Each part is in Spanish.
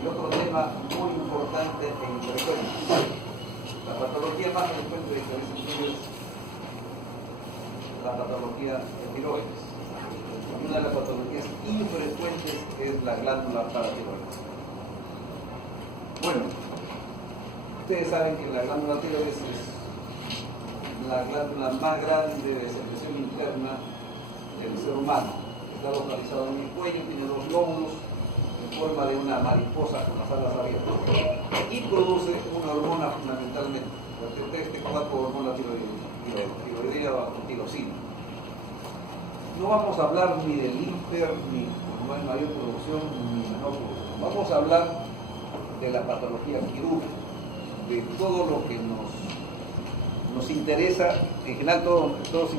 Y otro tema muy importante e infrecuente. La patología más frecuente de interés es la patología de tiroides. Y una de las patologías infrecuentes es la glándula paratiroides. Bueno, ustedes saben que la glándula tiroides es la glándula más grande de secreción interna del ser humano. Está localizado en el cuello, tiene dos lóbulos en forma de una mariposa con las alas abiertas y produce una hormona fundamentalmente, este cuerpo hormona tiroidea o tirosina. No vamos a hablar ni del hiper, ni no hay mayor producción, ni menor producción. Vamos a hablar de la patología quirúrgica, de todo lo que nos interesa. En general todo es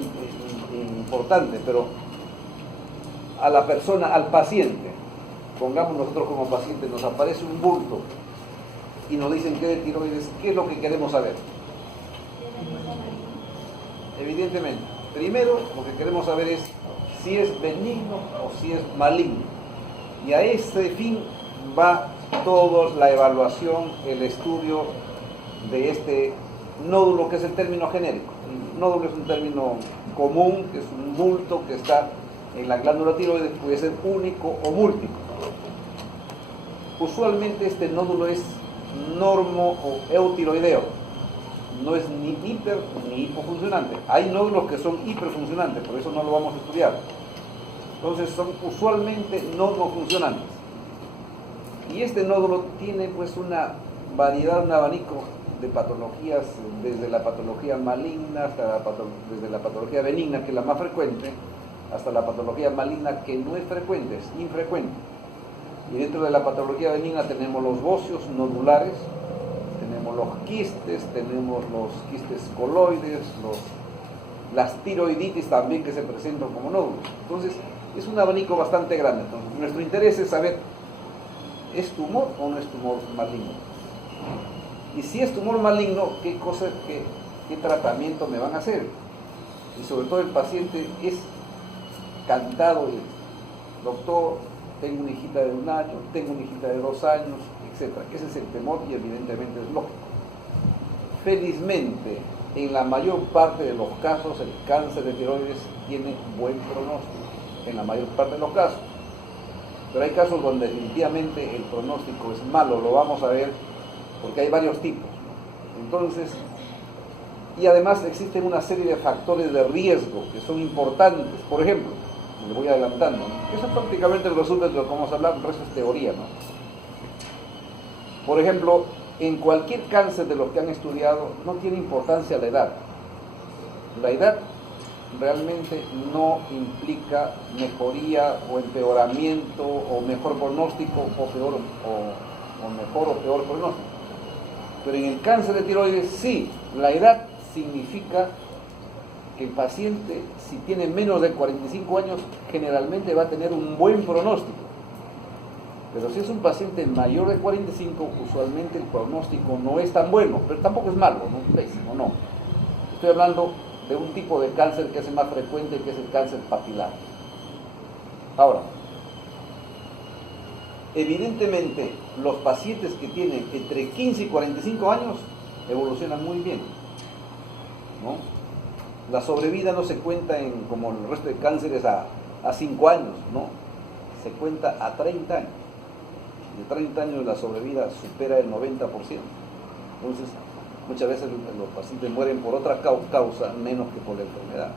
importante, pero a la persona, al paciente, pongamos nosotros como paciente, nos aparece un bulto y nos dicen que es tiroides, ¿qué es lo que queremos saber? Evidentemente, primero lo que queremos saber es si es benigno o si es maligno. Y a ese fin va toda la evaluación, el estudio de este nódulo, que es el término genérico. El nódulo es un término común, que es un bulto que está en la glándula tiroides, puede ser único o múltiple. Usualmente este nódulo es normo o eutiroideo, no es ni hiper ni hipofuncionante. Hay nódulos que son hiperfuncionantes, por eso no lo vamos a estudiar. Entonces son usualmente normofuncionantes. Y este nódulo tiene pues una variedad, un abanico de patologías, desde la patología maligna hasta desde la patología benigna, que es la más frecuente, hasta la patología maligna, que no es frecuente, es infrecuente. Y dentro de la patología benigna tenemos los bóceos nodulares, tenemos los quistes coloides, las tiroiditis también, que se presentan como nódulos. Entonces es un abanico bastante grande. Entonces, nuestro interés es saber, ¿es tumor o no es tumor maligno? Y si es tumor maligno, ¿qué tratamiento me van a hacer? Y sobre todo el paciente es cantado y, doctor, tengo una hijita de 1 año, tengo una hijita de 2 años, etc. Ese es el temor y evidentemente es lógico. Felizmente, en la mayor parte de los casos, el cáncer de tiroides tiene buen pronóstico, en la mayor parte de los casos. Pero hay casos donde definitivamente el pronóstico es malo, lo vamos a ver, porque hay varios tipos. Entonces, y además existen una serie de factores de riesgo que son importantes. Por ejemplo, le voy adelantando, ¿no? Eso es prácticamente el resumen de lo que vamos a hablar, el resto es teoría, ¿no? Por ejemplo, en cualquier cáncer de los que han estudiado, no tiene importancia la edad. La edad realmente no implica mejoría o empeoramiento o mejor pronóstico o mejor o peor pronóstico. Pero en el cáncer de tiroides sí, la edad significa que el paciente, si tiene menos de 45 años, generalmente va a tener un buen pronóstico. Pero si es un paciente mayor de 45, usualmente el pronóstico no es tan bueno, pero tampoco es malo, no es pésimo, no. Estoy hablando de un tipo de cáncer que es más frecuente, que es el cáncer papilar. Ahora, evidentemente, los pacientes que tienen entre 15 y 45 años evolucionan muy bien, ¿no? La sobrevida no se cuenta como el resto de cánceres a 5 años, ¿no? Se cuenta a 30 años. De 30 años la sobrevida supera el 90%. Entonces, muchas veces los pacientes mueren por otra causa menos que por la enfermedad.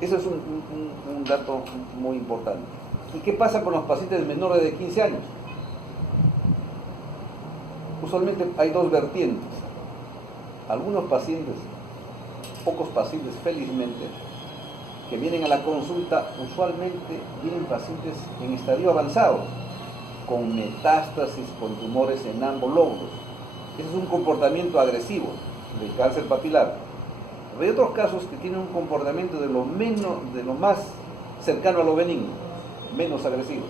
Eso es un dato muy importante. ¿Y qué pasa con los pacientes menores de 15 años? Usualmente hay dos vertientes. Algunos pacientes, pocos pacientes felizmente, que vienen a la consulta, usualmente vienen pacientes en estadio avanzado, con metástasis, con tumores en ambos lóbulos. Ese es un comportamiento agresivo del cáncer papilar. Hay otros casos que tienen un comportamiento de lo más cercano a lo benigno, menos agresivo,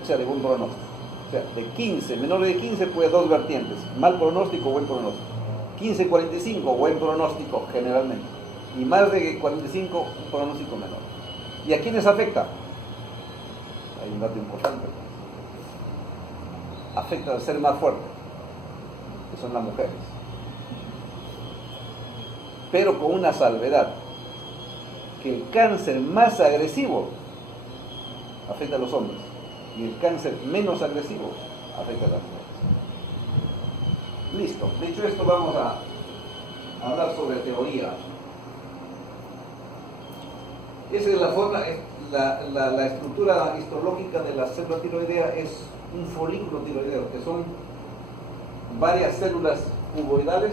o sea, de buen pronóstico. O sea, de 15, menores de 15 puede dos vertientes, mal pronóstico o buen pronóstico. 15-45, buen pronóstico generalmente. Y más de 45, un pronóstico menor. ¿Y a quiénes afecta? Hay un dato importante. afecta al ser más fuerte, que son las mujeres. Pero con una salvedad, que el cáncer más agresivo afecta a los hombres y el cáncer menos agresivo afecta a las mujeres. Listo. Dicho esto, vamos a hablar sobre teoría. Esa es la forma, la estructura histológica de la célula tiroidea es un folículo tiroideo, que son varias células cuboidales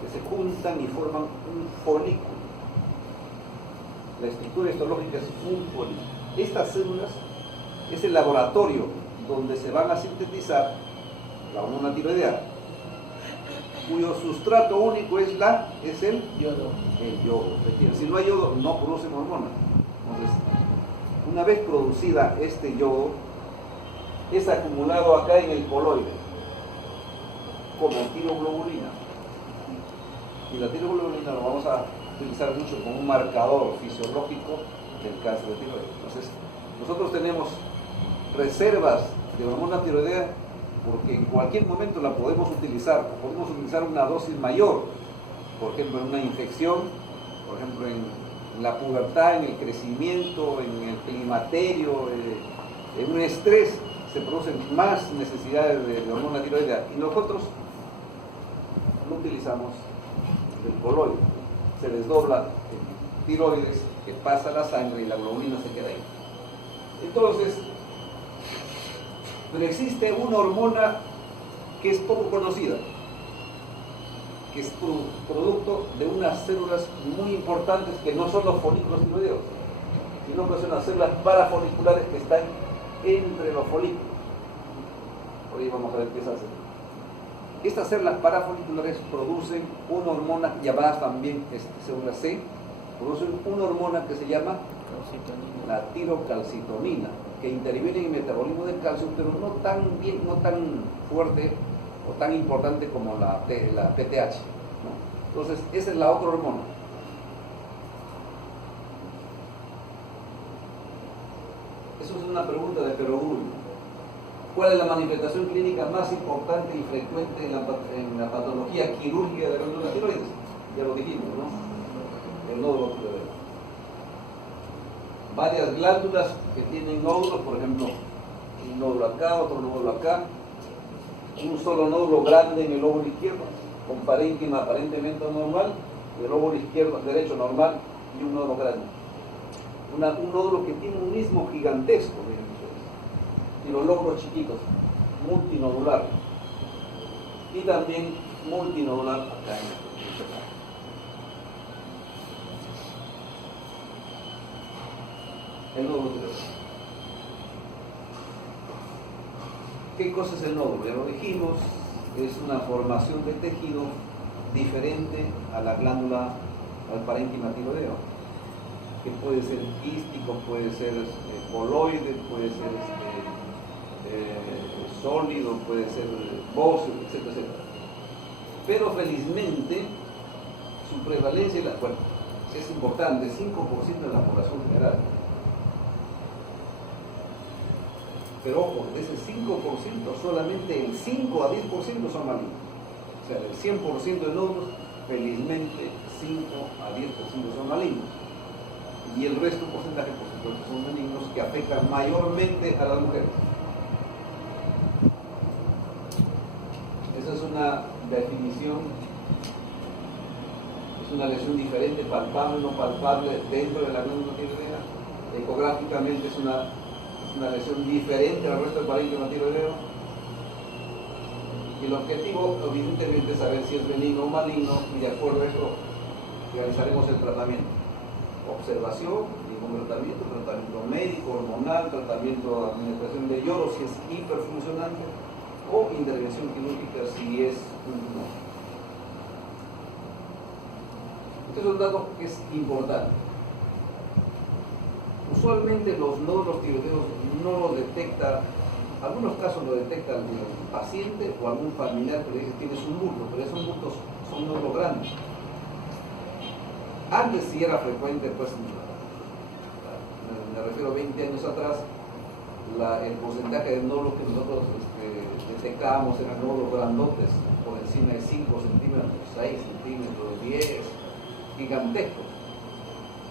que se juntan y forman un folículo. La estructura histológica es un folículo. Estas células es el laboratorio donde se van a sintetizar la hormona tiroidea, cuyo sustrato único es el yodo. El yodo. Si no hay yodo, no producen hormona. Entonces, una vez producida este yodo, es acumulado acá en el coloide como tiroglobulina. Y la tiroglobulina lo vamos a utilizar mucho como un marcador fisiológico del cáncer de tiroides. Entonces, nosotros tenemos reservas de hormona tiroidea porque en cualquier momento la podemos utilizar una dosis mayor, por ejemplo en una infección, por ejemplo en la pubertad, en el crecimiento, en el climaterio, en un estrés, se producen más necesidades de hormona tiroidea y nosotros lo utilizamos del coloide, se desdobla el tiroides que pasa a la sangre y la globulina se queda ahí. Entonces, pero existe una hormona que es poco conocida, que es producto de unas células muy importantes que no son los folículos tiroideos, sino que son las células parafoliculares que están entre los folículos. Hoy vamos a ver qué es hace. Estas células parafoliculares producen una hormona llamada también célula C, producen una hormona que se llama la tirocalcitonina, que interviene en el metabolismo del calcio, pero no tan fuerte o tan importante como la PTH, ¿no? Entonces, esa es la otra hormona. Eso es una pregunta de perogrullo. ¿Cuál es la manifestación clínica más importante y frecuente en la patología quirúrgica de la glándula tiroides? Ya lo dijimos, ¿no? El nódulo tiroideo. Varias glándulas que tienen nódulos, por ejemplo, un nódulo acá, otro nódulo acá, un solo nódulo grande en el óvulo izquierdo, con parénquima aparentemente normal, el óvulo izquierdo derecho normal y un nódulo grande. Un nódulo que tiene un istmo gigantesco, y los lóbulos chiquitos, multinodular, y también multinodular acá en el nódulo tiroideo. ¿Qué cosa es el nódulo? Ya lo dijimos, es una formación de tejido diferente a la glándula, al parénquima tiroideo, que puede ser quístico, puede ser coloide, puede ser sólido, puede ser óseo, etcétera, etcétera. Pero felizmente su prevalencia es importante, 5% de la población general. Pero ojo, de ese 5%, solamente el 5 a 10% son malignos. O sea, del 100% de nódulos, felizmente 5 a 10% son malignos. Y el resto, porcentaje, por supuesto, son benignos que afectan mayormente a las mujeres. Esa es una definición, es una lesión diferente, palpable o no palpable dentro de la glándula tiroidea. Ecográficamente es una lesión diferente al resto del parénquima tiroideo. Y el objetivo, evidentemente, es saber si es benigno o maligno, y de acuerdo a esto realizaremos el tratamiento. Observación, ningún tratamiento médico, hormonal, tratamiento de administración de yodo si es hiperfuncionante, o intervención quirúrgica si es un tumor. Este es un dato que es importante. Usualmente los nódulos tiroideos no lo detecta, en algunos casos lo detecta el paciente o algún familiar que le dice tienes un bulto, pero esos bultos son nódulos grandes. Antes sí era frecuente, pues me refiero a 20 años atrás, el porcentaje de nódulos que nosotros detectábamos eran nódulos grandotes, por encima de 5 centímetros, 6 centímetros, 10, gigantescos.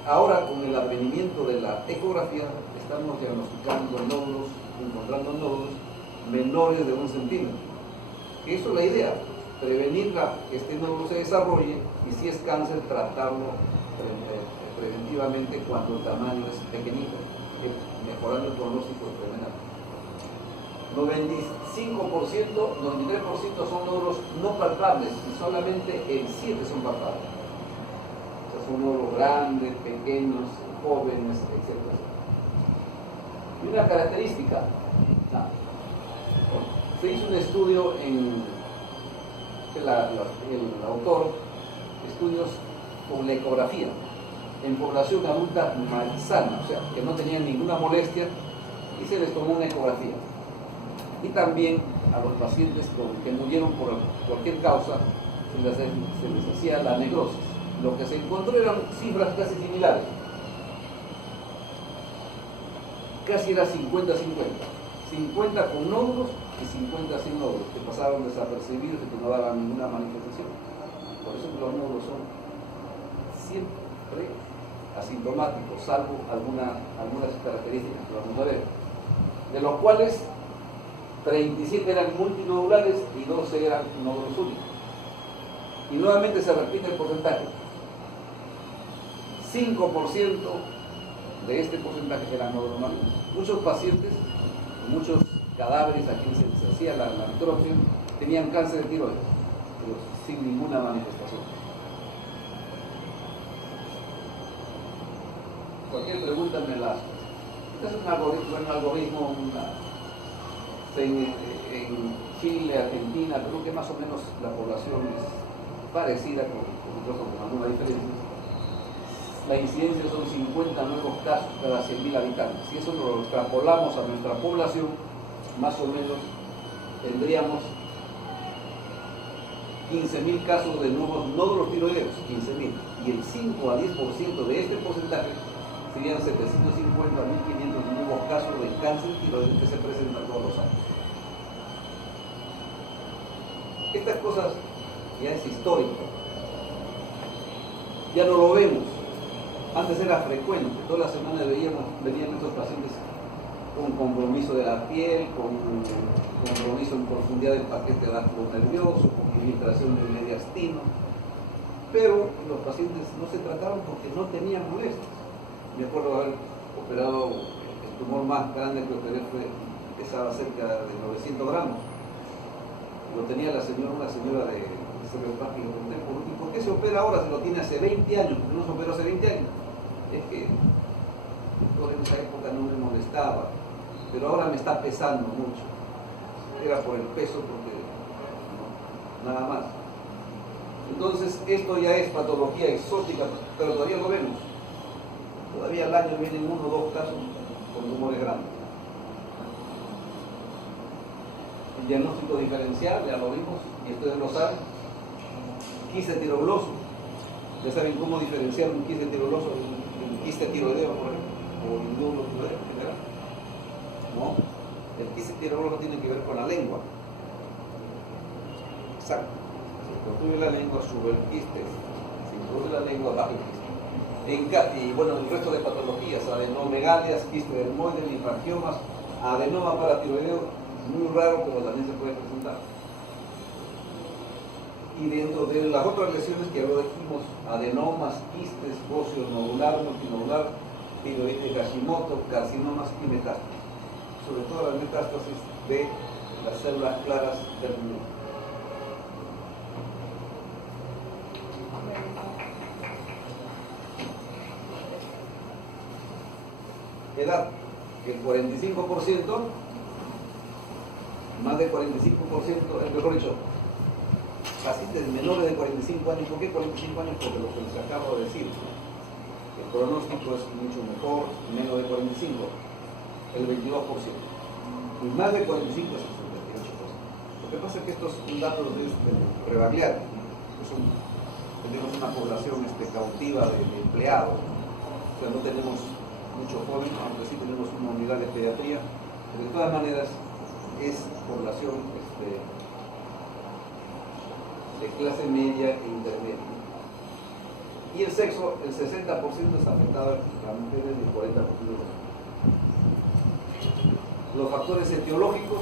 Ahora, con el advenimiento de la ecografía, estamos diagnosticando nódulos, encontrando nódulos menores de 1 centímetro. Eso es la idea, prevenir que este nódulo se desarrolle y si es cáncer, tratarlo preventivamente cuando el tamaño es pequeñito, mejorando el pronóstico terminal. 95%, 93% son nódulos no palpables y solamente el 7% son palpables. O sea, son nódulos grandes, pequeños, jóvenes, etc. Y una característica, se hizo un estudio el autor, estudios con la ecografía en población adulta sana, o sea, que no tenían ninguna molestia, y se les tomó una ecografía. Y también a los pacientes que murieron por cualquier causa, se les hacía la necrosis. Lo que se encontró eran cifras casi similares. Casi era 50-50. 50 con nódulos y 50 sin nódulos, que pasaban desapercibidos y que no daban ninguna manifestación. Por eso los nódulos son siempre asintomáticos, salvo algunas características que vamos a ver, de los cuales 37 eran multinodulares y 12 eran nódulos únicos. Y nuevamente se repite el porcentaje. 5% de este porcentaje eran nódulos malignos. Muchos pacientes, muchos cadáveres a quienes se les hacía la necropsia, tenían cáncer de tiroides, pero sin ninguna manifestación. Cualquier pregunta me la hace. Este es un algoritmo en Chile, Argentina, creo que más o menos la población es parecida, con alguna diferencia. La incidencia son 50 nuevos casos cada 100.000 habitantes. Si eso lo extrapolamos a nuestra población, más o menos tendríamos 15.000 casos de nuevos nódulos tiroideos, 15.000. Y el 5 a 10% de este porcentaje serían 750 a 1.500 nuevos casos de cáncer tiroides que se presentan todos los años. Estas cosas ya es histórico. Ya no lo vemos. Antes era frecuente, toda la semana venían estos pacientes con compromiso de la piel, con compromiso en profundidad del paquete nervioso, con infiltración del mediastino, pero los pacientes no se trataron porque no tenían molestias. Me acuerdo haber operado el tumor más grande que operé, pesaba cerca de 900 gramos. Lo tenía una señora de Cerro-Paz, y le pregunté, ¿por qué se opera ahora? Se lo tiene hace 20 años, no se operó hace 20 años. Es que en esa época no me molestaba, pero ahora me está pesando mucho. Era por el peso, porque no, nada más. Entonces, esto ya es patología exótica, pero todavía lo vemos. Todavía al año vienen 1 o 2 casos con tumores grandes. El diagnóstico diferencial, ya lo vimos, y ustedes lo saben. Quiste tirogloso. Ya saben cómo diferenciar un quiste tirogloso de un quiste tiroideo, por ejemplo, o un nódulo tiroideo, ¿verdad? No. El quiste tirogloso tiene que ver con la lengua. Exacto. Se construye la lengua, sube el quiste. Se introduce la lengua, baja el quiste. Y bueno, el resto de patologías, adenomegalias, quiste dermoide, linfangiomas, adenoma paratiroideo, muy raro, pero también se puede presentar. Y dentro de las otras lesiones que ahora dijimos, adenomas, quistes, óseo nodular, multinodular, tiroides de Hashimoto, carcinomas y metástasis. Sobre todo las metástasis de las células claras del riñón. Edad, el 45%, más del 45%, mejor dicho, pacientes menores de 45 años. ¿Por qué 45 años? Porque lo que les acabo de decir, el pronóstico es mucho mejor, menos de 45, el 22%, y más de 45 es el 28%. Lo que pasa es que estos son datos de Rebagliati, tenemos una población cautiva de empleados, o sea, no tenemos mucho joven, aunque sí tenemos una unidad de pediatría, De todas maneras, es población de clase media e intermedia. Y el sexo, el 60% es afectado, las mujeres y el 40% de los factores etiológicos.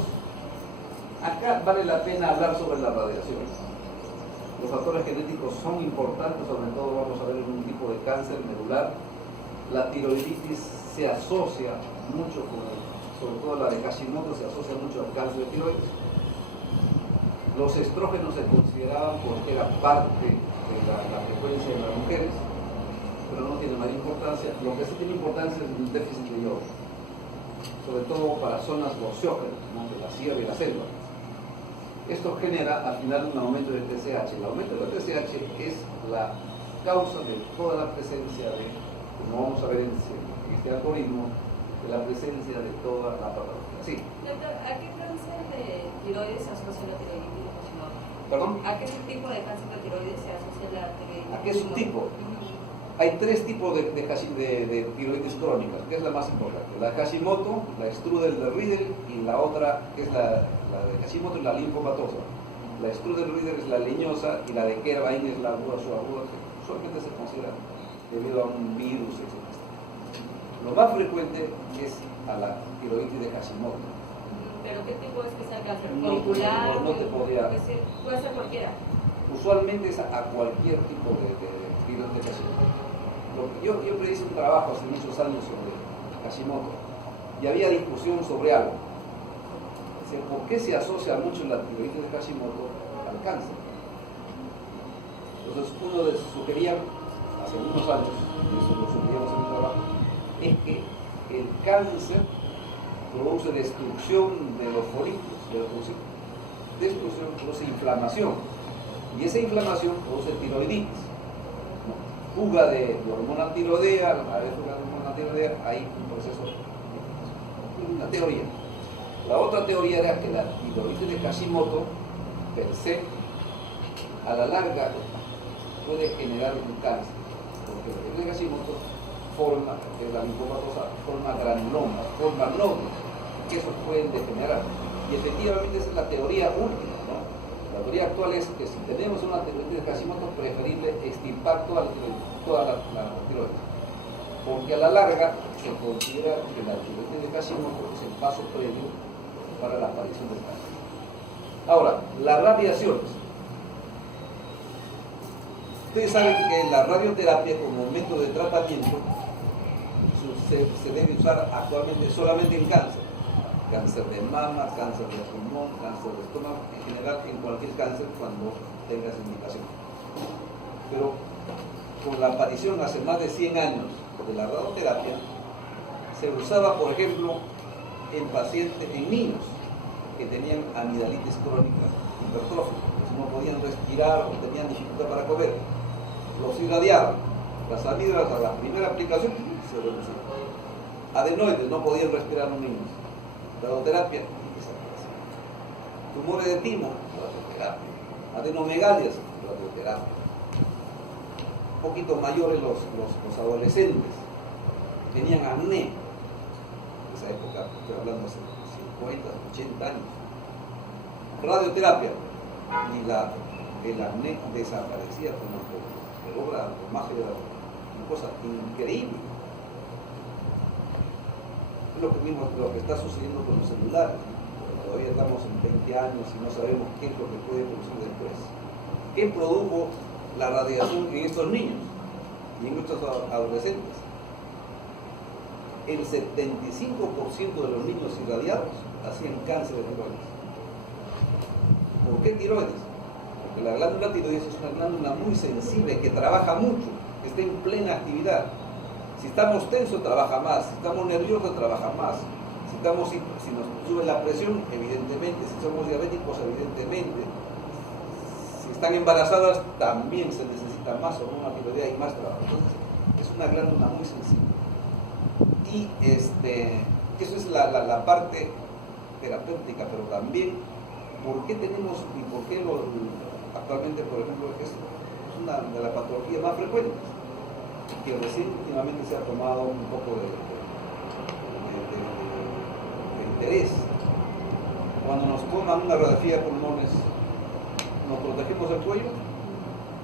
Acá vale la pena hablar sobre la radiación. Los factores genéticos son importantes, sobre todo vamos a ver en un tipo de cáncer medular. La tiroiditis se asocia mucho sobre todo la de Hashimoto, se asocia mucho al cáncer de tiroides. Los estrógenos se consideraban porque era parte de la frecuencia de las mujeres, pero no tiene mayor importancia. Lo que sí tiene importancia es el déficit de yodo, sobre todo para zonas bociógenas, ¿no?, de la sierra y la selva. Esto genera al final un aumento del TSH. El aumento del TSH es la causa de toda la presencia de, como vamos a ver en este algoritmo, de la presencia de toda la patología. Sí. Doctor, ¿a qué cáncer de tiroides se asocia la tiroiditis de Hashimoto? ¿Perdón? ¿A qué tipo de cáncer de tiroides se asocia la tiroiditis? ¿A qué subtipo? Hay tres tipos de tiroides crónicas, que es la más importante. La Hashimoto, la Strudel-Riedel y la otra, que es la de Hashimoto, es la linfomatosa. La Strudel-Riedel es la leñosa y la de Kervain es la aguda subaguda, que usualmente se considera debido a un virus, etc. Lo más frecuente es a la tiroides de Hashimoto. ¿Pero qué tipo es que sea el cáncer? No, ¿Folicular? no te podría. Puede ser cualquiera. Usualmente es a cualquier tipo de tiroides de Hashimoto. Yo hice un trabajo hace muchos años sobre Hashimoto y había discusión sobre algo. ¿Por qué se asocia mucho la tiroides de Hashimoto al cáncer? Entonces uno sugería, hace unos años, y eso lo sugeríamos en el trabajo, es que el cáncer produce destrucción de los folículos, destrucción produce inflamación, y esa inflamación produce tiroiditis. Fuga de hormona tiroidea, a veces la hormona tiroidea, hay un proceso, una teoría. La otra teoría era que la tiroides de Hashimoto, per se, a la larga, puede generar un cáncer, porque la tiroides de Hashimoto forma, que es la linfomatosa, forma granulomas, forma nódulos, que esos pueden degenerar. Y efectivamente esa es la teoría última, ¿no? La teoría actual es que si tenemos una tiroides de Hashimoto, preferible extirpar toda la tiroides, porque a la larga se considera que la tiroides de Hashimoto es el paso previo para la aparición del cáncer. Ahora, las radiaciones. Ustedes saben que la radioterapia como método de tratamiento se debe usar actualmente solamente en cáncer. Cáncer de mama, cáncer de pulmón, cáncer de estómago, en general en cualquier cáncer cuando tenga esa indicación. Pero con la aparición hace más de 100 años de la radioterapia, se usaba, por ejemplo, en niños que tenían amigdalitis crónica hipertrófica, no podían respirar o tenían dificultad para comer. Los irradiaban. Las amígdalas a la primera aplicación se reducían. Adenoides, no podían respirar los niños. Radioterapia y desaparecía. Tumores de timo, radioterapia. Adenomegalias, radioterapia. Un poquito mayores los adolescentes. Tenían acné. En esa época, estoy hablando hace 50, 80 años. Radioterapia. Y el acné desaparecía como obra de magia, una cosa increíble. Es lo que está sucediendo con los celulares. Todavía estamos en 20 años y no sabemos qué es lo que puede producir después. ¿Qué produjo la radiación en estos niños y en estos adolescentes? El 75% de los niños irradiados hacían cáncer de tiroides. ¿Por qué tiroides? Porque la glándula tiroides es una glándula muy sensible que trabaja mucho, que está en plena actividad. Si estamos tensos, trabaja más. Si estamos nerviosos, trabaja más. Si nos sube la presión, evidentemente. Si somos diabéticos, evidentemente. Si están embarazadas, también se necesita más hormona tiroidea y más trabajo. Entonces, es una glándula muy sensible. Y eso es la parte terapéutica, pero también, ¿por qué tenemos y por qué actualmente, por ejemplo, es una de las patologías más frecuentes? Que recién últimamente se ha tomado un poco de interés. Cuando nos toman una radiografía de pulmones, ¿nos protegemos el cuello?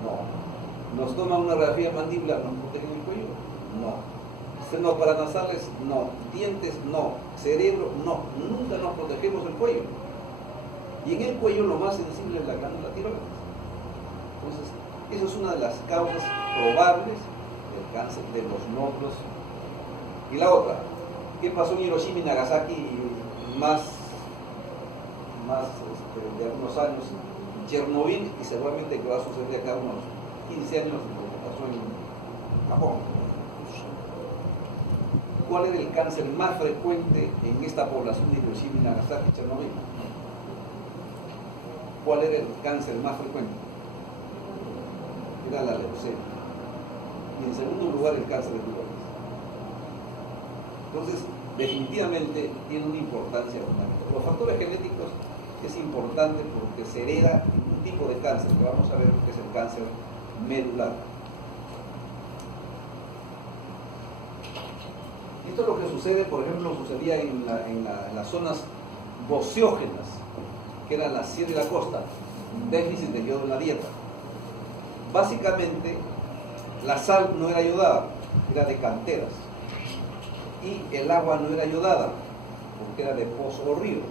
No. ¿Nos toman una radiografía de mandíbula? ¿Nos protegen el cuello? No. Senos paranasales, no. Dientes, no. Cerebro, no. Nunca nos protegemos el cuello. Y en el cuello lo más sensible es la glándula tiroides. Entonces, eso es una de las causas probables del cáncer de los nódulos. Y la otra, ¿qué pasó en Hiroshima y Nagasaki más de algunos años? Chernobyl, y seguramente que va a suceder acá unos 15 años de lo que pasó en Japón. ¿Cuál era el cáncer más frecuente en esta población de Hiroshima y Nagasaki y Chernobyl? ¿Cuál era el cáncer más frecuente? Era la leucemia. Y en segundo lugar, el cáncer de tiroides. Entonces, definitivamente tiene una importancia fundamental. Los factores genéticos es importante porque se hereda un tipo de cáncer que vamos a ver que es el cáncer medular. Esto es lo que sucede, por ejemplo, sucedía en las zonas boceógenas, que eran la sierra y la costa, un déficit de yodo en la dieta. Básicamente, la sal no era yodada, era de canteras, y el agua no era yodada, porque era de pozo o río.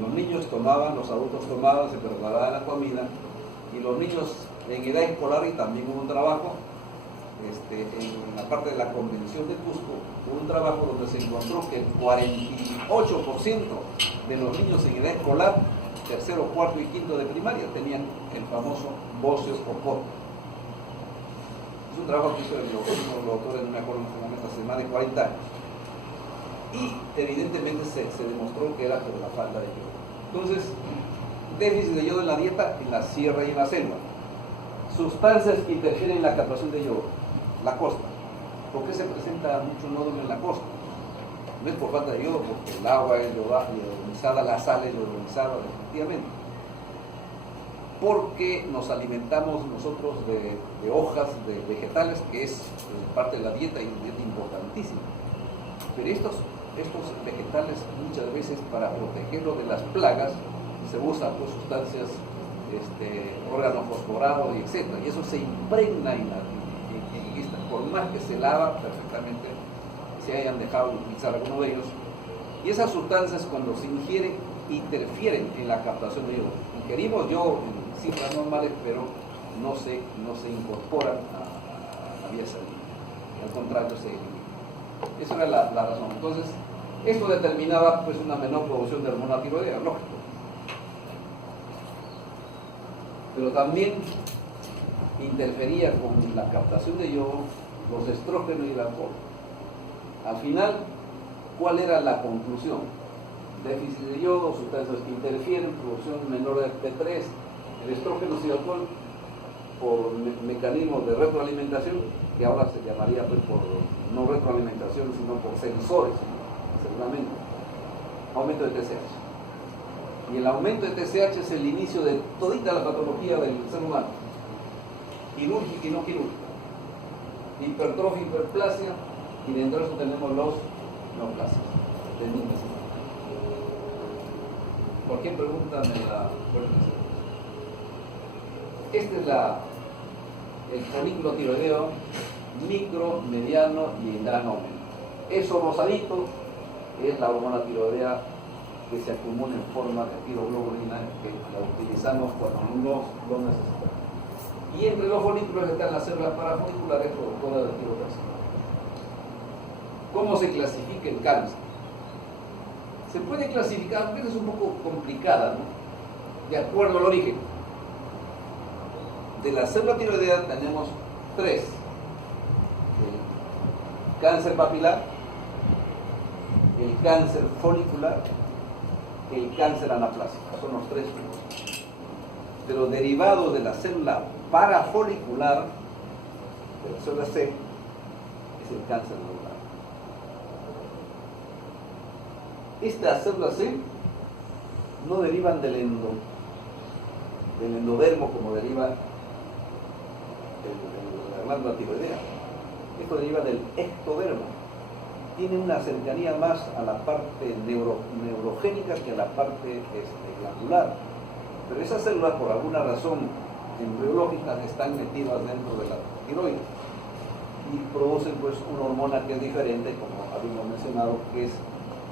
Los niños tomaban, los adultos tomaban, se preparaba la comida, y los niños en edad escolar, y también hubo un trabajo, en la parte de la convención de Cusco, hubo un trabajo donde se encontró que el 48% de los niños en edad escolar, tercero, cuarto y quinto de primaria, tenían el famoso bóceos o POT. Es un trabajo que hizo los autores, no me acuerdo en este momento, hace más de 40 años. Y evidentemente se demostró que era por la falta de yodo. Entonces, déficit de yodo en la dieta, en la sierra y en la selva. Sustancias que interfieren en la captación de yodo, la costa. ¿Por qué se presenta mucho nódulo en la costa? No es por falta de yodo, porque el agua es iodizada, la sal es iodizada, definitivamente. Porque nos alimentamos nosotros de hojas, de vegetales, que es parte de la dieta y una dieta importantísima. Pero estos vegetales, muchas veces para protegerlo de las plagas, se usan pues, sustancias, órganos fosforados y etc. Y eso se impregna en esta, por más que se lava perfectamente, se hayan dejado de utilizar alguno de ellos. Y esas sustancias, cuando se ingieren, interfieren en la captación de yodo. Ingerimos yodo en cifras normales, pero no se incorporan a la vía sanguínea. Al contrario, se elimina. Esa era la razón. Entonces, esto determinaba pues, una menor producción de hormona tiroidea, lógico. Pero también interfería con la captación de yodo, los estrógenos y el alcohol. Al final, ¿cuál era la conclusión? Déficit de yodo, sustancias que interfieren, producción menor de T3, el estrógeno y el alcohol por mecanismos de retroalimentación, que ahora se llamaría pues, por no retroalimentación, sino por sensores, seguramente. Aumento de TSH. Y el aumento de TSH es el inicio de todita la patología del ser humano, quirúrgica y no quirúrgica, hipertrofia, hiperplasia, y dentro de eso tenemos los neoplasias, tendines. Cualquier pregunta me la pueden hacer. Este es el folículo tiroideo micro, mediano y gran aumento. Eso rosadito es la hormona tiroidea que se acumula en forma de tiroglobulina, que la utilizamos cuando lo necesitamos. Y entre los folículos están las células parafoliculares productoras de tiroglobulina. ¿Cómo se clasifica el cáncer? Se puede clasificar, porque es un poco complicada, ¿no? De acuerdo al origen. De la célula tiroidea tenemos 3. El cáncer papilar, el cáncer folicular, el cáncer anaplásico. Son los 3 tipos. Pero derivado de la célula parafolicular, de la célula C, es el cáncer medular. Estas células C no derivan del endodermo como deriva la glándula tiroidea. Esto deriva del ectodermo. tiene una cercanía más a la parte neurogénica que a la parte glandular. Pero esas células, por alguna razón embriológica, están metidas dentro de la tiroides y producen pues una hormona que es diferente, como habíamos mencionado, que es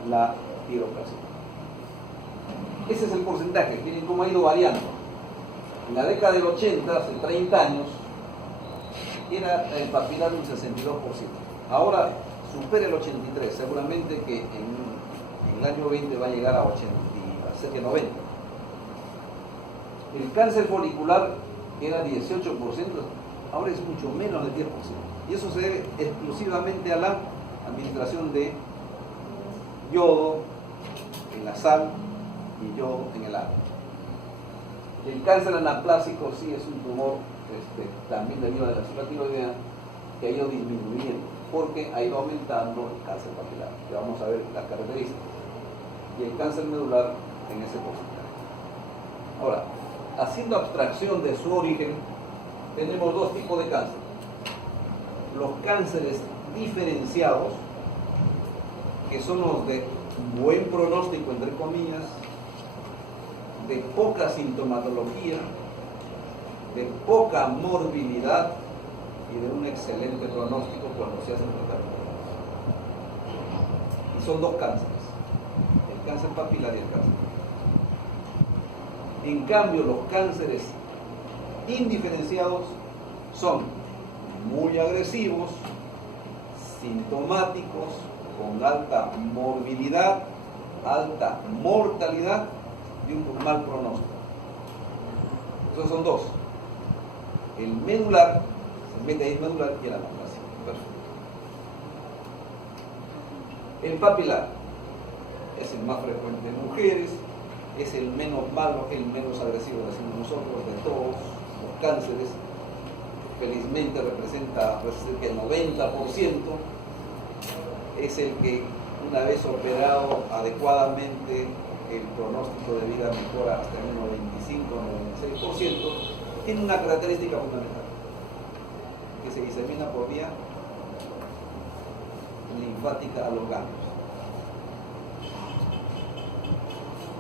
la tiroxina. Ese es el porcentaje, miren cómo ha ido variando. En la década del 80, hace 30 años, era el papilar un 62%. Ahora supera el 83%, seguramente que en el año 20 va a llegar a 80, cerca de 90%. El cáncer folicular era 18%, ahora es mucho menos del 10%. Y eso se debe exclusivamente a la administración de yodo en la sal y yodo en el agua. El cáncer anaplásico sí es un tumor también debido a la célula tiroidea que ha ido disminuyendo porque ha ido aumentando el cáncer papilar. Ya vamos a ver las características. Y el cáncer medular en ese porcentaje. Ahora, haciendo abstracción de su origen, tenemos dos tipos de cáncer. Los cánceres diferenciados, que son los de buen pronóstico, entre comillas, de poca sintomatología, de poca morbilidad y de un excelente pronóstico cuando se hace el tratamiento. Y son dos cánceres, el cáncer papilar y el cáncer. En cambio, los cánceres indiferenciados son muy agresivos, sintomáticos, con alta morbilidad, alta mortalidad y un mal pronóstico. Esos son dos. El medular, se mete ahí el medular y el anaplásico. Perfecto. El papilar es el más frecuente en mujeres, es el menos malo, el menos agresivo, decimos nosotros, de todos los cánceres. Felizmente representa cerca del 90%. Es el que, una vez operado adecuadamente, el pronóstico de vida mejora hasta el 95-96%. Tiene una característica fundamental, que se disemina por vía linfática a los ganglios.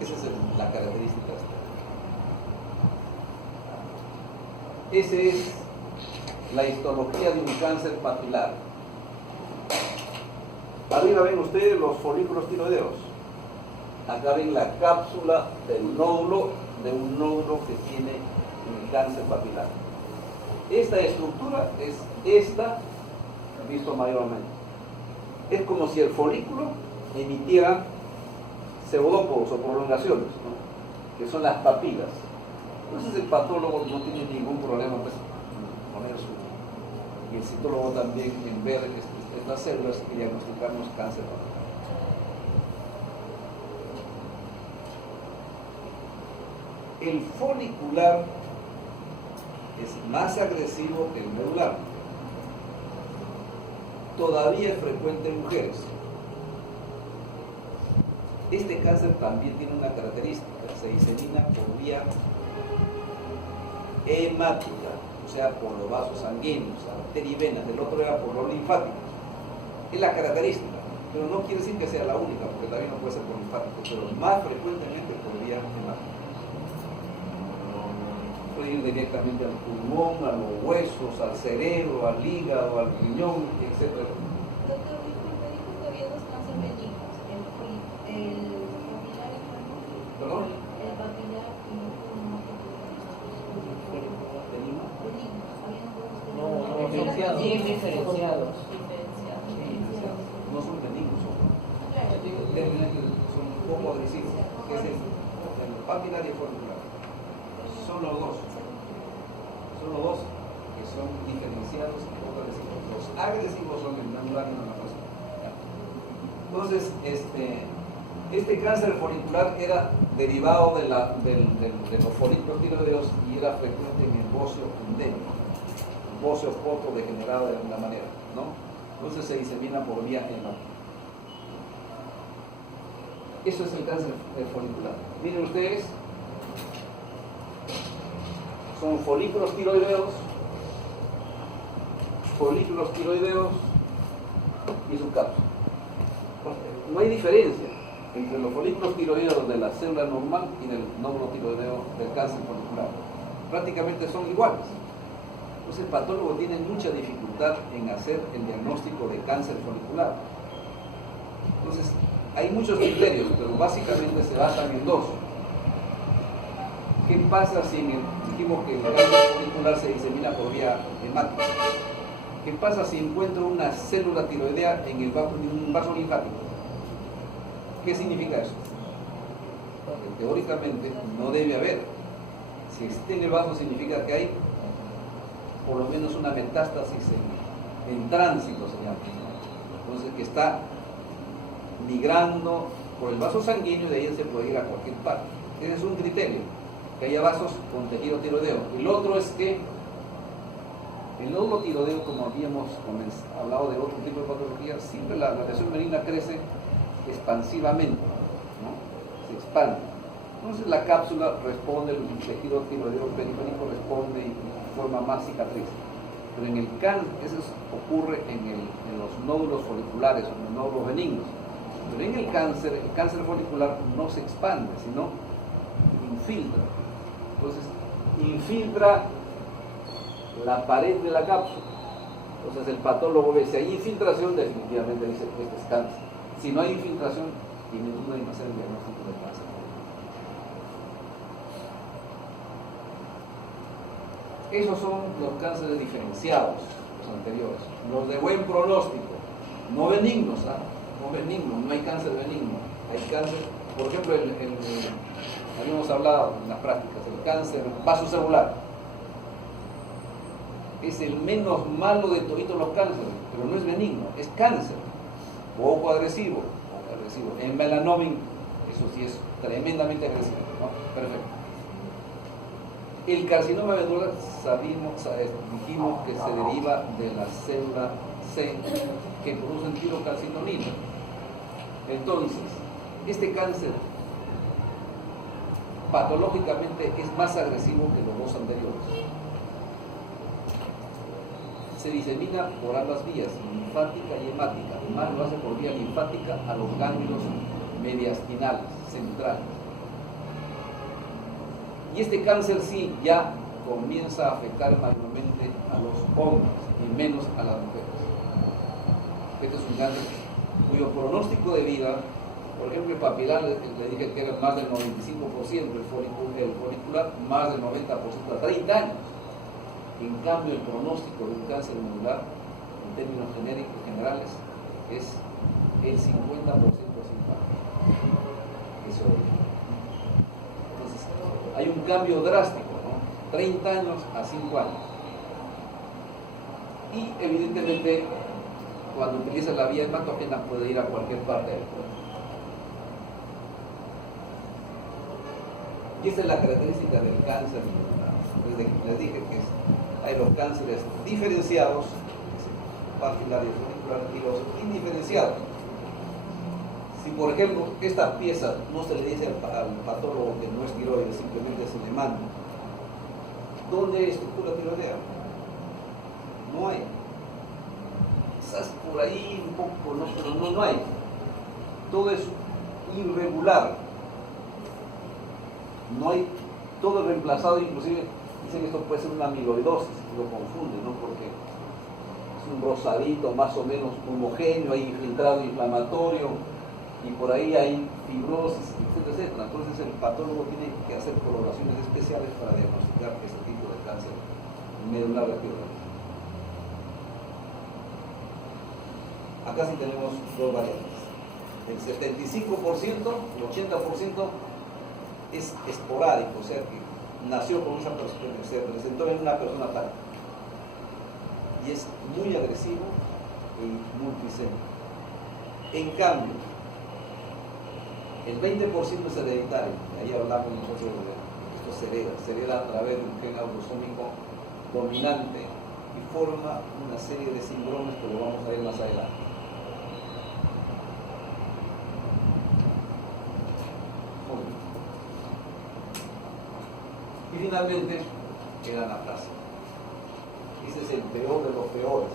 Esa es la característica. Esa es la histología de un cáncer papilar. Arriba ven ustedes los folículos tiroideos. Acá ven la cápsula del nódulo, de un nódulo que tiene el cáncer papilar. Esta estructura es esta, visto mayormente. Es como si el folículo emitiera pseudópodos o prolongaciones, ¿no?, que son las papilas. Entonces el patólogo no tiene ningún problema pues, poner y el citólogo también en ver estas células y diagnosticarnos cáncer papilar. El folicular es más agresivo que el medular. Todavía es frecuente en mujeres. Este cáncer también tiene una característica, se disemina por vía hemática, o sea, por los vasos sanguíneos, arterias y venas. El otro era por los linfáticos. Es la característica, pero no quiere decir que sea la única, porque también no puede ser por linfáticos, pero más frecuentemente por vía hemática. Puede ir directamente al pulmón, a los huesos, al cerebro, al hígado, al riñón, etc. Doctor, disculpe, dijo que había dos cánceres benignos, el papilar y ¿Perdón? el papilar y Diferenciados. Bien diferenciados. No son benignos, son un poco agresivos, que es el papilar y el folicular. Son los dos que son diferenciados y poco agresivos. Los agresivos son el medular y el anaplásico. Entonces, este cáncer folicular era derivado de los folículos tiroideos y era frecuente en el bóceo endémico, el bóceo poco degenerado de alguna manera, ¿no? Entonces se disemina por vía hemática. Eso es el cáncer folicular. Miren ustedes, son folículos tiroideos y su cápsula. no hay diferencia entre los folículos tiroideos de la célula normal y del nódulo tiroideo del cáncer folicular. Prácticamente son iguales. Entonces el patólogo tiene mucha dificultad en hacer el diagnóstico de cáncer folicular. Entonces hay muchos criterios, pero básicamente se basan en dos. ¿Qué pasa si dijimos que el cáncer folicular se disemina por vía hemática? ¿Qué pasa si encuentro una célula tiroidea en un vaso linfático? ¿Qué significa eso? Porque teóricamente no debe haber. Si existe en el vaso significa que hay por lo menos una metástasis en tránsito, se llama. Entonces que está migrando por el vaso sanguíneo y de ahí se puede ir a cualquier parte. Ese es un criterio, que haya vasos con tejido tiroideo. El otro es que el nódulo tiroideo, como habíamos hablado de otro tipo de patología, siempre la radiación benigna crece expansivamente, ¿no? Se expande. Entonces la cápsula responde, el tejido tiroideo periférico responde y forma más cicatriz. Pero en el cáncer, eso ocurre en los nódulos foliculares o en los nódulos benignos. Pero en el cáncer folicular no se expande, sino infiltra. Entonces, infiltra la pared de la cápsula. Entonces el patólogo ve si hay infiltración, definitivamente dice que este es cáncer. Si no hay infiltración, tiene duda en hacer el diagnóstico de cáncer. Esos son los cánceres diferenciados, los anteriores. Los de buen pronóstico, no benignos, no benignos, no hay cáncer benigno. Hay cáncer, por ejemplo, habíamos hablado en las prácticas, el cáncer vasocelular. Es el menos malo de todos los cánceres, pero no es benigno, es cáncer. Poco agresivo. En melanoma, eso sí es tremendamente agresivo, ¿no? Perfecto. El carcinoma medular dijimos que se deriva de la célula C que produce tirocalcitonina. Entonces, este cáncer patológicamente es más agresivo que los dos anteriores. Se disemina por ambas vías, linfática y hemática. Más lo hace por vía linfática a los ganglios mediastinales, centrales. Y este cáncer sí ya comienza a afectar mayormente a los hombres y menos a las mujeres. Este es un cáncer cuyo pronóstico de vida, por ejemplo, el papilar, le dije que era más del 95%, el folicular más del 90% a 30 años. En cambio, el pronóstico de un cáncer medular, en términos genéricos generales, es el 50% sin cáncer. Eso es. Entonces, hay un cambio drástico, ¿no? 30 años a 5 años. Y evidentemente, cuando utiliza la vía hematógena puede ir a cualquier parte del cuerpo. Y esa es la característica del cáncer medular. Les dije que hay los cánceres diferenciados, papilar y folicular, y los indiferenciados. Si por ejemplo esta pieza no se le dice al patólogo que no es tiroides, simplemente se le manda, ¿dónde hay estructura tiroidea? No hay. Quizás por ahí un poco, ¿no? Pero no hay. Todo es irregular. No hay, todo reemplazado, inclusive dicen que esto puede ser una amiloidosis, lo confunden, ¿no? Porque es un rosadito más o menos homogéneo, hay infiltrado inflamatorio y por ahí hay fibrosis, etcétera, etcétera. Entonces el patólogo tiene que hacer coloraciones especiales para diagnosticar este tipo de cáncer medular de tiroides. Acá sí tenemos dos variantes. El 75%, el 80% es esporádico, o sea que nació con esa persona, se presentó en una persona tal. Y es muy agresivo y multicémico. En cambio, el 20% es hereditario, ahí hablamos nosotros de esto se hereda a través de un gen autosómico dominante y forma una serie de síndromes que lo vamos a ver más adelante. Y finalmente queda anaplasia. Ese es el peor de los peores.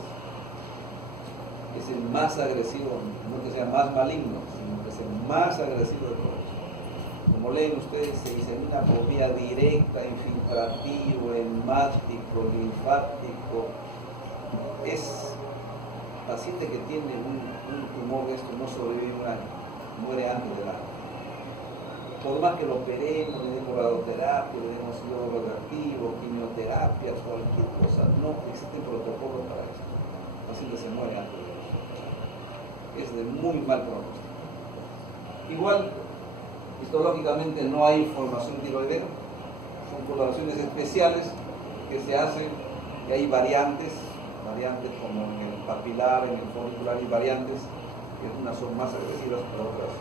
Es el más agresivo, no que sea más maligno, sino es el más agresivo de todos. Como leen ustedes, se dice una fobia directa, infiltrativo, hemático, linfático. Es paciente que tiene un tumor de esto, no sobrevive un año, muere antes del año. Por más que lo operemos, le demos radioterapia, le demos iodo radioactivo, quimioterapia, cualquier cosa, no existe protocolo para eso. El paciente se muere antes de eso. Es de muy mal pronóstico. Igual, histológicamente no hay formación tiroidea, son coloraciones especiales que se hacen, y hay variantes como en el papilar, en el folicular hay variantes, que unas son más agresivas que otras.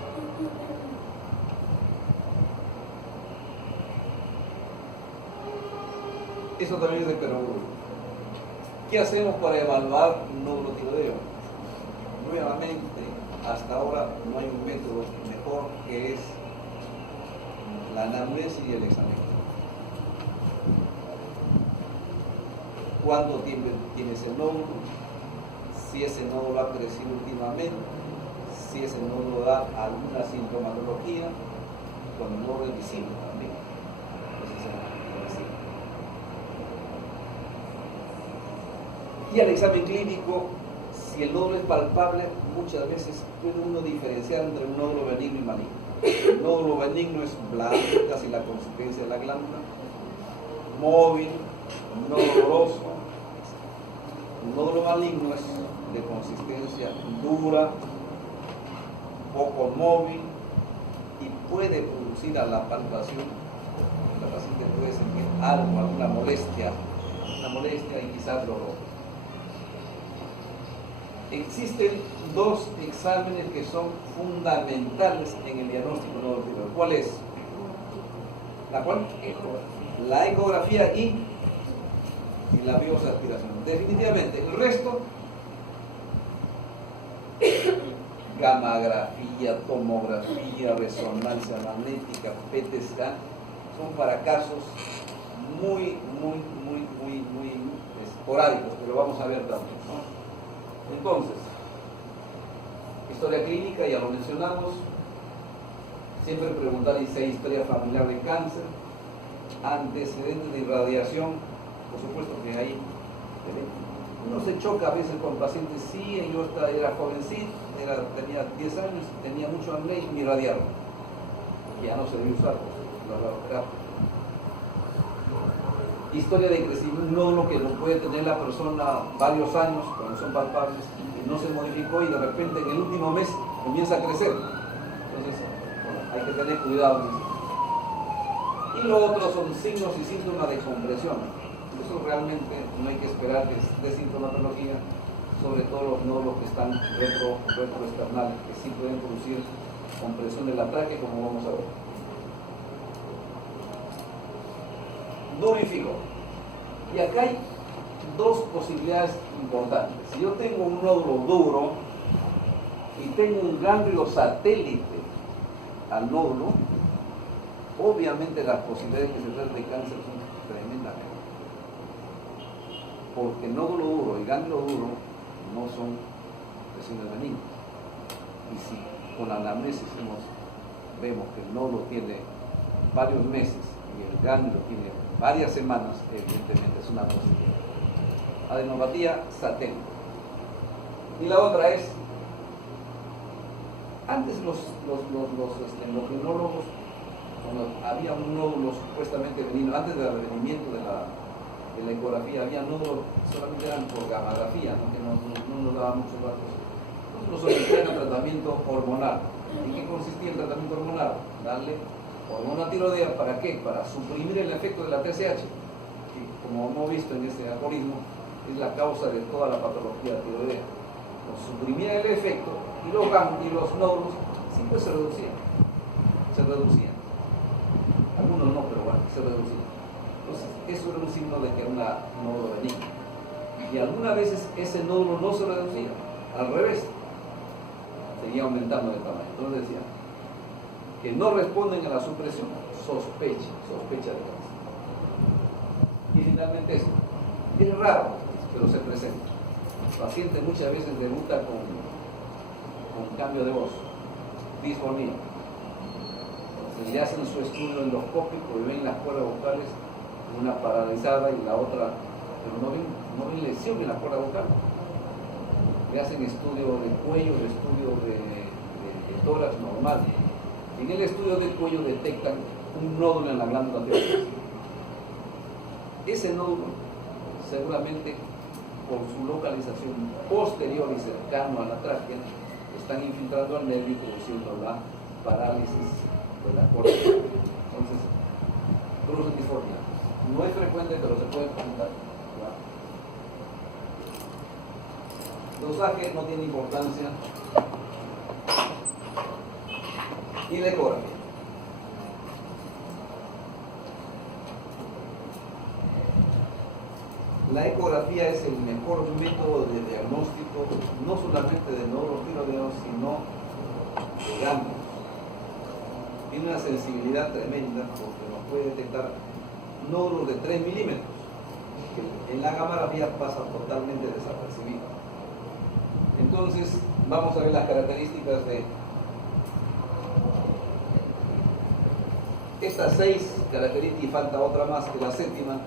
Eso también es de perogrullo. ¿Qué hacemos para evaluar un nódulo tiroideo? Nuevamente, hasta ahora no hay un método mejor, que es la anamnesis y el examen. ¿Cuándo tiene ese nódulo? Si ese nódulo ha crecido últimamente, si ese nódulo da alguna sintomatología, con el nódulo es visible también. Entonces, y al examen clínico, si el nódulo es palpable, muchas veces puede uno diferenciar entre un nódulo benigno y maligno. El nódulo benigno es blanco, casi la consistencia de la glándula, móvil, no doloroso. Un nódulo maligno es de consistencia dura, poco móvil y puede producir a la palpación. La paciente puede sentir algo, alguna molestia, y quizás dolor. Existen dos exámenes que son fundamentales en el diagnóstico nódulo tiroideo. ¿Cuál es? ¿La cuál? La ecografía y la bioaspiración. Definitivamente, el resto, gammagrafía, tomografía, resonancia magnética, PET scan, son para casos muy esporádicos, pero vamos a ver también, ¿no? Entonces, historia clínica, ya lo mencionamos. Siempre preguntar si hay historia familiar de cáncer, antecedentes de irradiación, por supuesto que hay. Uno se choca a veces con pacientes, sí, yo era jovencito, tenía 10 años, tenía mucho acné y me irradiaron. Ya no se debe usar la radioterapia. Historia de crecimiento, un nódulo que lo puede tener la persona varios años, cuando son palpables, y no se modificó y de repente en el último mes comienza a crecer. Entonces, hay que tener cuidado en eso. Y lo otro son signos y síntomas de compresión. Eso realmente no hay que esperar que de sintomatología, sobre todo los nódulos que están retroesternales, que sí pueden producir compresión del ataque, como vamos a ver. Duro y fijo. Y acá hay dos posibilidades importantes. Si yo tengo un nódulo duro y tengo un ganglio satélite al nódulo, obviamente las posibilidades de que se trate de cáncer son tremendamente. Porque el nódulo duro y ganglio duro no son lesiones benignas. Y si con la anamnesis vemos que el nódulo tiene varios meses y el ganglio tiene varias semanas, evidentemente es una posibilidad. Adenopatía satélite. Y la otra es, antes los endocrinólogos, cuando había un nódulo supuestamente benigno, antes del advenimiento de la ecografía, había nódulos solamente eran por gammagrafía, ¿no? Que no nos daban muchos datos. Entonces los sometían a tratamiento hormonal. ¿En qué consistía el tratamiento hormonal? Darle hormona tiroidea, ¿para qué? Para suprimir el efecto de la TSH, que como hemos visto en este algoritmo, es la causa de toda la patología tiroidea. Suprimía el efecto y los nódulos siempre se reducían. Algunos no, pero bueno, se reducían. Entonces, eso era un signo de que era un nódulo benigno. Y algunas veces ese nódulo no se reducía, al revés, seguía aumentando de tamaño. Entonces decía, que no responden a la supresión, sospecha de cáncer. Y finalmente esto, es raro, pero se presenta. El paciente muchas veces debuta con cambio de voz. disfonía. Se le hacen su estudio endoscópico y ven las cuerdas vocales, una paralizada y la otra, pero no ven lesión en la cuerda vocal. Le hacen estudio de cuello, de estudio de tórax normal. En el estudio del cuello detectan un nódulo en la glándula tiroides. Ese nódulo, seguramente por su localización posterior y cercano a la tráquea, están infiltrando al nervio y produciendo la parálisis de la cuerda. Entonces, bruxismiformia. No es frecuente, pero se puede presentar. Dosaje no tiene importancia. Y la ecografía. La ecografía es el mejor método de diagnóstico, no solamente de nódulos tiroideos, sino de ganglios. Tiene una sensibilidad tremenda porque nos puede detectar nódulos de 3 milímetros, que en la gamografía pasa totalmente desapercibido. Entonces, vamos a ver las características de estas 6 características, y falta otra más que la séptima.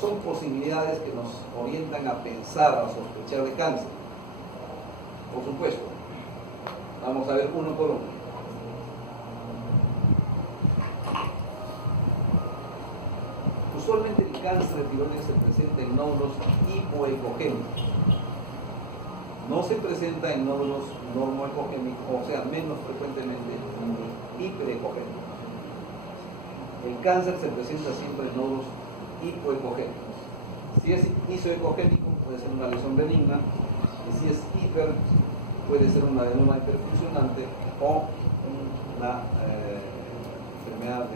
Son posibilidades que nos orientan a pensar, a sospechar de cáncer. Por supuesto, vamos a ver uno por uno. Usualmente el cáncer de tiroides se presenta en nódulos hipoecogénicos. No se presenta en nódulos normoecogénicos, o sea, menos frecuentemente en hiperecogénicos. El cáncer se presenta siempre en nódulos hipoecogénicos. Si es isoecogénico, puede ser una lesión benigna, y si es hiper, puede ser un adenoma hiperfuncionante o una enfermedad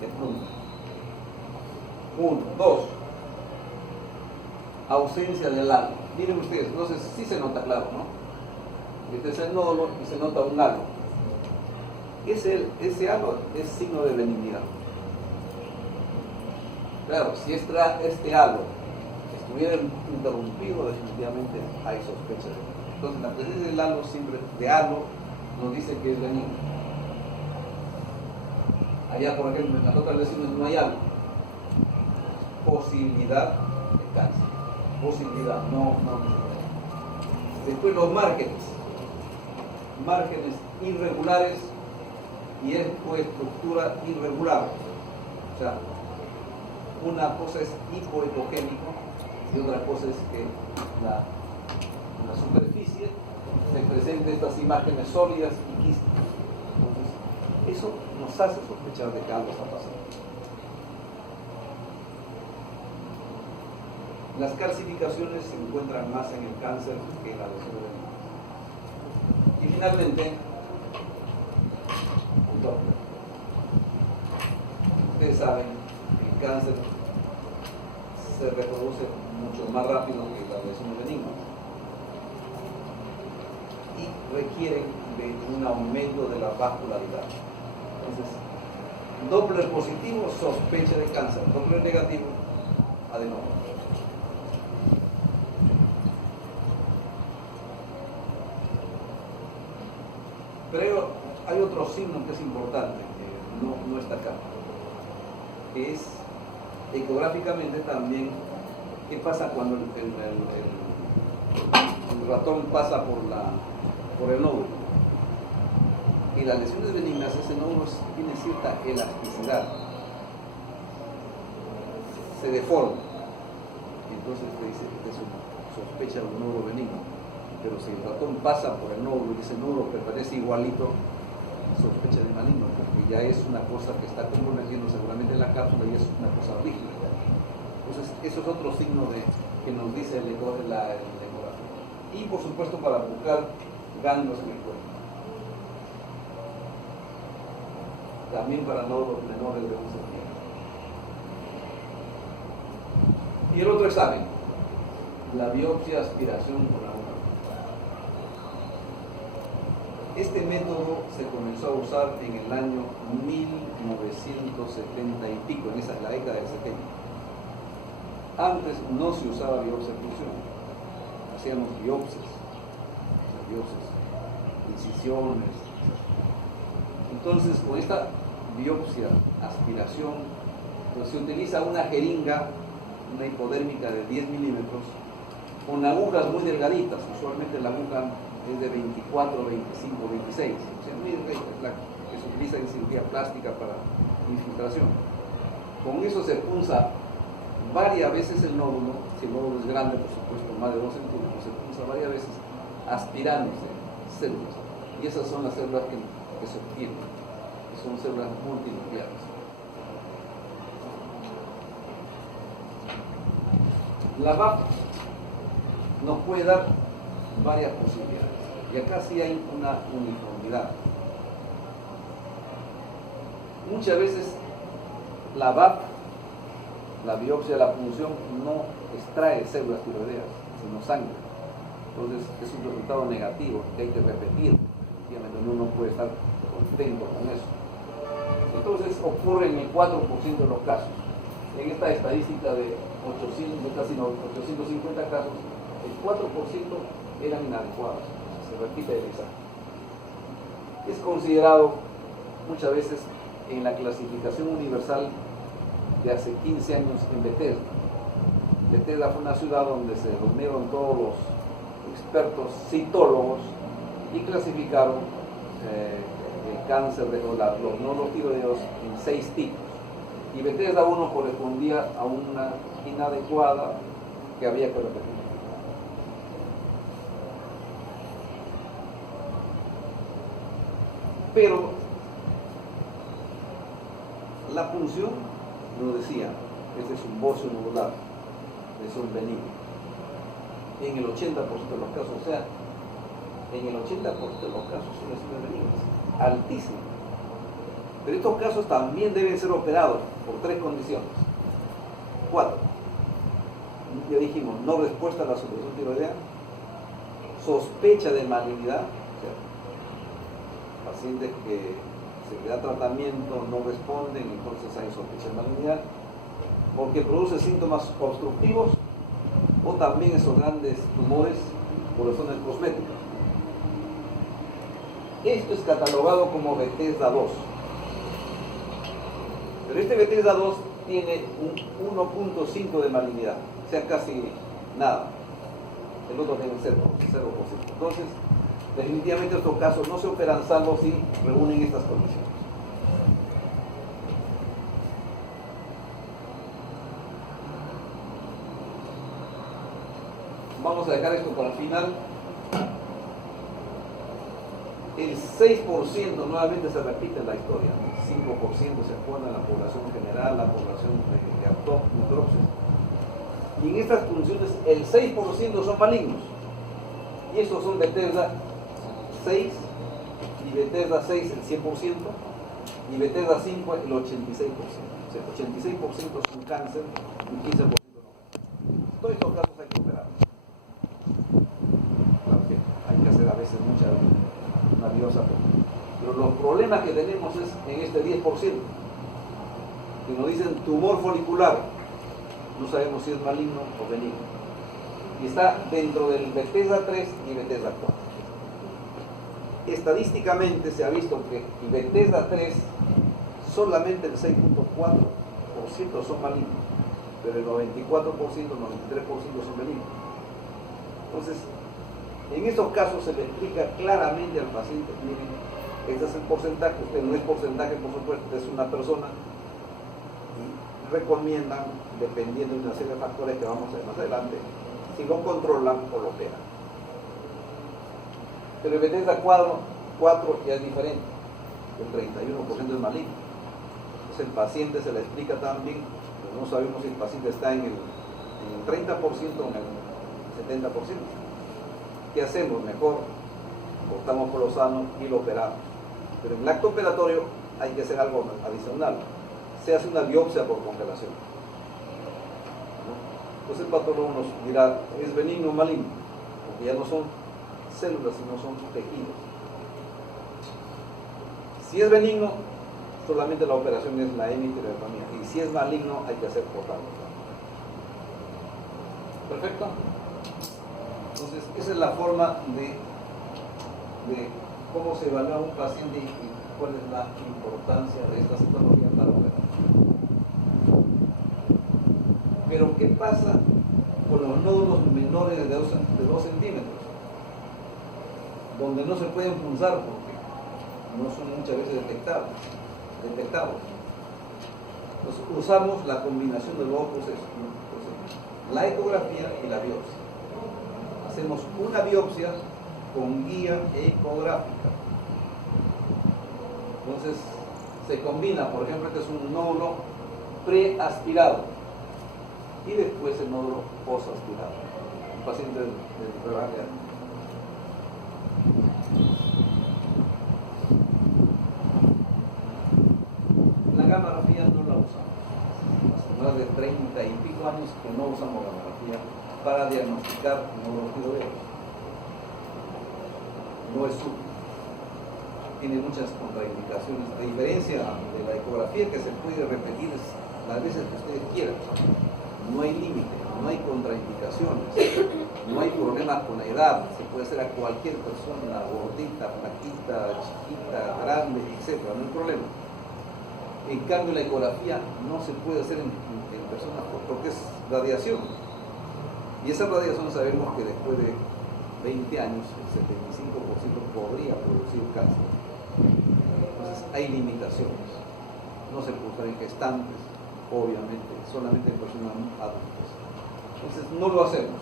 de Plum. 1, 2. Ausencia del halo. Miren ustedes, entonces sí se nota claro, ¿no? Este es el nódulo y se nota un halo. Ese halo es signo de benignidad. Claro, si este halo estuviera interrumpido, definitivamente hay sospecha de ello. Entonces, la presencia del halo siempre de halo nos dice que es benigno. Allá, por ejemplo, en las otras lesiones no hay halo. Posibilidad de cáncer. Posibilidad, no. Después los márgenes. Márgenes irregulares y estructura irregular. O sea, una cosa es hipoecogénico y otra cosa es que la superficie se presente estas imágenes sólidas y quísticas. Entonces, eso nos hace sospechar de que algo está pasando. Las calcificaciones se encuentran más en el cáncer que en la lesión benigna. Y finalmente, un Doppler. Ustedes saben que el cáncer se reproduce mucho más rápido que las lesiones benignas y requieren de un aumento de la vascularidad. Entonces, Doppler positivo, sospecha de cáncer. Doppler negativo, adenoma. Pero hay otro signo que es importante, que no está acá, que es ecográficamente también qué pasa cuando el ratón pasa por el nódulo. Y las lesiones benignas, ese nódulo tiene cierta elasticidad, se deforma, y entonces te dice que es una sospecha de un nódulo benigno. Pero si el ratón pasa por el nódulo y ese nódulo permanece igualito, sospecha de maligno, porque ya es una cosa que está comprometiendo seguramente en la cápsula y es una cosa rígida. Entonces, eso es otro signo que nos dice la ecografía. Y por supuesto, para buscar ganglios en el cuerpo. También para nódulos menores de 1 centímetro. Y el otro examen, la biopsia aspiración con la. Este método se comenzó a usar en el año 1970 y pico, en la década del 70. Antes no se usaba biopsia punción, hacíamos biopsias, incisiones, Entonces, con esta biopsia, aspiración, pues se utiliza una jeringa, una hipodérmica de 10 milímetros, con agujas muy delgaditas. Usualmente la aguja es de 24, 25, 26. O sea, muy delgadita, es la que se utiliza en cirugía plástica para infiltración. Con eso se punza varias veces el nódulo. Si el nódulo es grande, por supuesto, más de 2 centímetros, se punza varias veces aspirándose células. Y esas son las células que se obtienen, que son células multinucleares. La VAP nos puede dar varias posibilidades, y acá sí hay una uniformidad. Muchas veces la VAP, la biopsia de la punción, no extrae células tiroideas, sino sangre. Entonces es un resultado negativo que hay que repetir. Efectivamente, uno no puede estar contento con eso. Entonces ocurre en el 4% de los casos. En esta estadística de 850 casos, el 4% eran inadecuados, se repite el examen. Es considerado muchas veces en la clasificación universal de hace 15 años en Bethesda. Bethesda fue una ciudad donde se reunieron todos los expertos citólogos y clasificaron el cáncer de los nódulos tiroideos en 6 tipos. Y Bethesda 1 correspondía a una inadecuada que había que repetir. Pero la punción, lo decía, este es un bocio nodular, es un benigno. En el 80% de los casos, o sea, en el 80% de los casos son benignos, altísimos. Pero estos casos también deben ser operados por 3 condiciones. 4. Ya dijimos, no respuesta a la supresión tiroidea, sospecha de malignidad, o sea, pacientes que se le da tratamiento no responden, entonces hay sospecha de malignidad, porque produce síntomas obstructivos o también esos grandes tumores por razones cosméticas. Esto es catalogado como Bethesda 2. Pero este Bethesda 2 tiene un 1.5 de malignidad, o sea, casi nada. El otro tiene 0%. Entonces, definitivamente estos casos no se operan salvo si reúnen estas condiciones. Vamos a dejar esto para el final. El 6% nuevamente se repite en la historia, 5% se pone en la población general, la población de autóctonos. Y en estas funciones el 6% son malignos. Y estos son Bethesda 6 y Bethesda 6 el 100% y Bethesda 5 el 86%. O sea, 86% son cáncer y 15% no. Todos estos casos hay que operar. Claro que hay que hacer a veces mucha nerviosa, pero los problemas que tenemos es en este 10%, que nos dicen tumor folicular, no sabemos si es maligno o benigno, y está dentro del Bethesda 3 y Bethesda 4. Estadísticamente se ha visto que el Bethesda 3 solamente el 6.4% son malignos, pero el 94%, 93% son benignos. Entonces, en estos casos se le explica claramente al paciente, miren, este es el porcentaje, usted no es porcentaje, por supuesto, es una persona, y recomiendan, dependiendo de una serie de factores que vamos a ver más adelante, si lo controlan o lo operan. Pero el Bethesda 4 ya es diferente, el 31% es maligno. Entonces el paciente se le explica también, pero no sabemos si el paciente está en el 30% o en el 70%. ¿Qué hacemos? Mejor cortamos por lo sano y lo operamos. Pero en el acto operatorio hay que hacer algo adicional. Se hace una biopsia por congelación. Entonces el patólogo nos dirá, ¿es benigno o maligno? Porque ya no son células, sino son tejidos. Si es benigno, solamente la operación es la hemitiroidectomía. Y si es maligno, hay que hacer cortarlo. ¿Perfecto? Entonces, esa es la forma de cómo se evalúa un paciente y cuál es la importancia de esta citología para operar. Pero ¿qué pasa con los nódulos menores de 2 centímetros? Donde no se pueden punzar porque no son muchas veces detectables. Entonces usamos la combinación de los dos procesos, la ecografía y la biopsia. Hacemos una biopsia con guía ecográfica. Entonces se combina, por ejemplo, este es un nódulo preaspirado y después el nódulo posaspirado. Un paciente del rebaje. La gamografía no la usamos. Hace más de 30 y pico años que no usamos gamografía para diagnosticar nódulos tiroideos. No es útil. Tiene muchas contraindicaciones, a diferencia de la ecografía que se puede repetir las veces que ustedes quieran. No hay límite, no hay contraindicaciones, no hay problemas con la edad, se puede hacer a cualquier persona, gordita, flaquita, chiquita, grande, etc. No hay problema. En cambio, la ecografía no se puede hacer en personas porque es radiación. Y esa radiación sabemos que después de 20 años, el 75% podría producir cáncer. Entonces, hay limitaciones. No se puede usar en gestantes, obviamente, solamente en personas adultas. Entonces, no lo hacemos.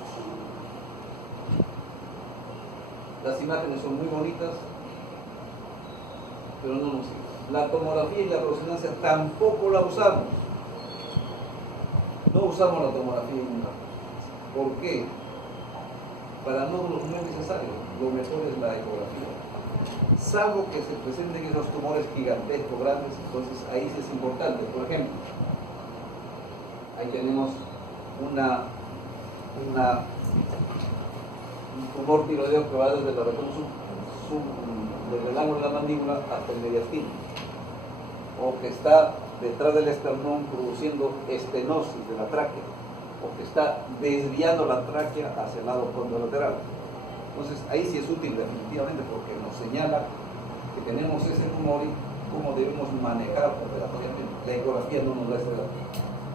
Las imágenes son muy bonitas, pero no nos sirven. La tomografía y la resonancia tampoco la usamos. No usamos la tomografía y la resonancia. ¿Por qué? Para nódulos no es necesario. Lo mejor es la ecografía. Salvo que se presenten esos tumores gigantescos, grandes, entonces ahí sí es importante. Por ejemplo, ahí tenemos un tumor tiroideo que va desde la región desde el ángulo de la mandíbula hasta el mediastino, o que está detrás del esternón produciendo estenosis de la tráquea, o que está desviando la tráquea hacia el lado contralateral. Entonces ahí sí es útil definitivamente porque nos señala que tenemos ese tumor y cómo debemos manejar operatoriamente. La ecografía no nos da ese dato.